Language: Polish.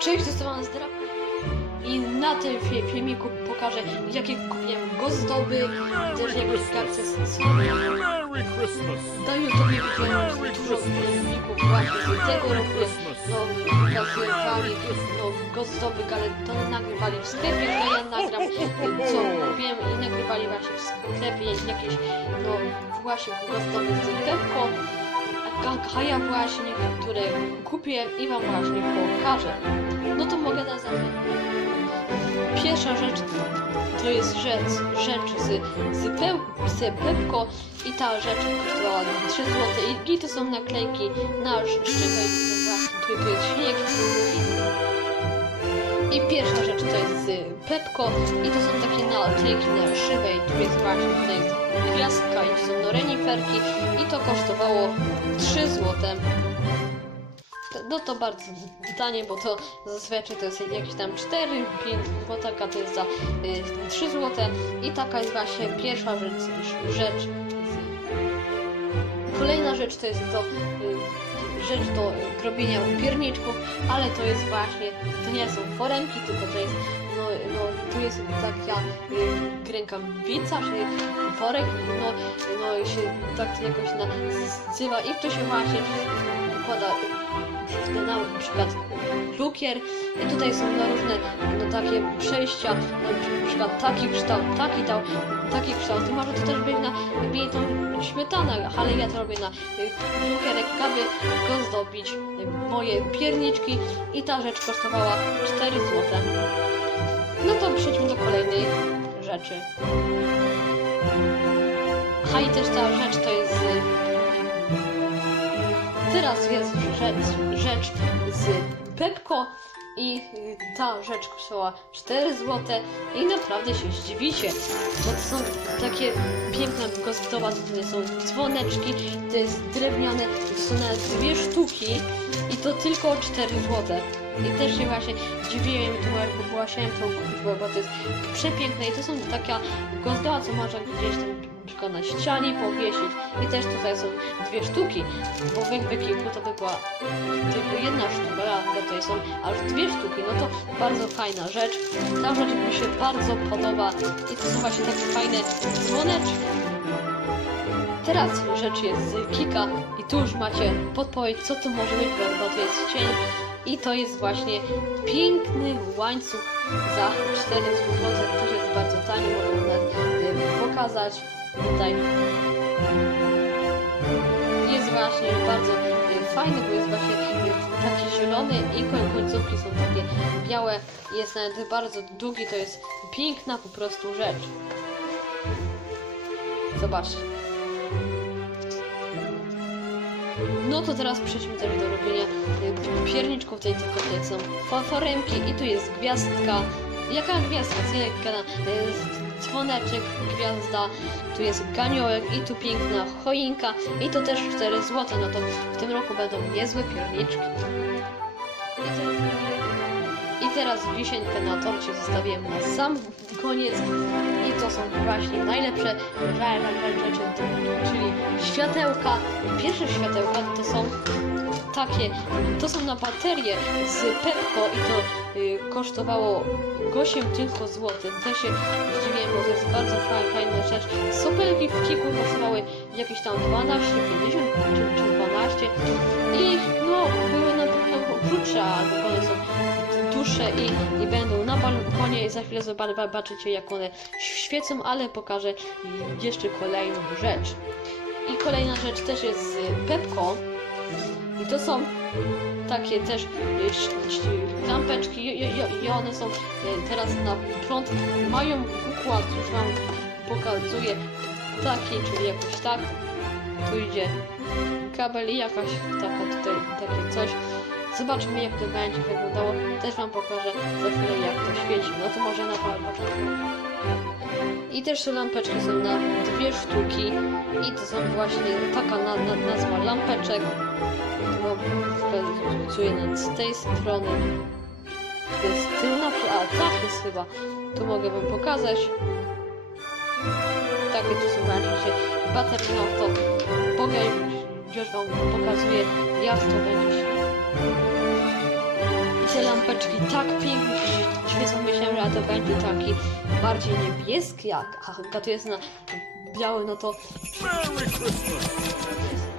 Cześć, dostałam zdrapkę. I na tym fi- filmiku pokażę, jakie kupiłem gozdoby, też jakieś akcesoria. Merry Christmas! Na YouTube widziałem dużo filmików właśnie z tego roku. No, pokazywali, no, gozdoby, ale to nagrywali w sklepie, to ja nagram, co kupiłem i nagrywali właśnie w sklepie jakieś, no, właśnie gozdoby z Pepko. A- A ja właśnie, które kupię i wam właśnie pokażę. No to mogę na zacząć. Pierwsza rzecz to jest rzecz, rzecz z, z, peł, z Pepko i ta rzecz kosztowała 3 zł i, i to są naklejki na szczypę i to są właśnie, tu, tu jest śnieg. I pierwsza rzecz to jest z Pepko i to są takie naklejki na szybę i tu jest właśnie, tutaj jest gwiazdka i tu są no reniferki i to kosztowało 3 złote. No to bardzo tanie, bo to zazwyczaj to jest jakieś tam 4, 5 bo taka to jest za y, 3 zł i taka jest właśnie pierwsza rzecz. rzecz. Kolejna rzecz to jest to y, rzecz do robienia pierniczków, ale to jest właśnie, to nie są foremki, tylko to jest, no, no tu jest taka y, rękawica, czyli worek, no, no się tak jakoś nazywa i to się właśnie układa na, przykład lukier i tutaj są różne no, takie przejścia, na przykład taki kształt, taki dał, taki kształt. I może to też być na tą śmietanę, ale ja to robię na y, lukierek, aby go zdobić y, moje pierniczki i ta rzecz kosztowała 4 zł. No to przejdźmy do kolejnej rzeczy. A i też ta rzecz to jest Teraz jest rzecz, rzecz z Pepko i ta rzecz kosztowała 4 zł i naprawdę się zdziwicie, bo to są takie piękne gozdowa, tutaj są dzwoneczki, to jest drewniane, to są nawet dwie sztuki i to tylko 4 zł. I też się właśnie zdziwiłem, to bo była to kupić, bo, to jest przepiękne. I to są taka gozdoła, co można gdzieś tam przykład na ścianie powiesić. I też tutaj są dwie sztuki, bo w ekwipunku to by była tylko jedna sztuka, a tutaj są aż dwie sztuki, no to bardzo fajna rzecz. Ta rzecz mi się bardzo podoba. I to są właśnie takie fajne dzwoneczki. Teraz rzecz jest z Kika. I tu już macie podpowiedź, co to może być, bo to jest cień i to jest właśnie piękny łańcuch za 4 zł, też jest bardzo tani, mogę nawet y, pokazać tutaj. Jest właśnie bardzo y, fajny, bo jest właśnie taki zielony i koń- końcówki są takie białe, jest nawet bardzo długi, to jest piękna po prostu rzecz. Zobaczcie. No to teraz przejdźmy też do robienia y, pierniczków, tutaj tylko tutaj są fo- foremki i tu jest gwiazdka. Jaka gwiazdka? Co ja gadam? Y, Dzwoneczek, gwiazda, tu jest ganiołek i tu piękna choinka i to też 4 zł, no to w tym roku będą niezłe pierniczki. Teraz, wisienkę na torcie zostawiłem na sam koniec i to są właśnie najlepsze rze- rze- rzeczy, czyli światełka. Pierwsze światełka to są takie, to są na baterie z Pepko i to y, kosztowało 8 tylko złotych. Też się zdziwiłem, bo to jest bardzo fajna, fajna rzecz. Sopelki w kiku kosztowały jakieś tam 12, 50 czy, czy 12 i no były na krótsze, a one są dłuższe i, i będą na balkonie i za chwilę zobac- zobaczycie jak one świecą, ale pokażę jeszcze kolejną rzecz. I kolejna rzecz też jest z Pepko. I to są takie też ś- lampeczki i, one są y, teraz na prąd. Mają układ, już wam pokazuję taki, czyli jakoś tak. Tu idzie kabel i jakaś taka tutaj takie coś. Zobaczmy jak to będzie wyglądało. Też wam pokażę za chwilę jak to świeci. No to może na początku. I też te lampeczki są na dwie sztuki. I to są właśnie taka na, na, nazwa lampeczek. Pokazuję z tej strony. To jest tył na przód. A tak jest chyba. Tu mogę wam pokazać. Takie tu są właśnie baterie na to. Mogę już wam pokazuję jak to będzie się. Te lampeczki tak pięknie świecą. Myślałem, że to będzie taki bardziej niebieski, a a to jest na biały, no to Merry Christmas!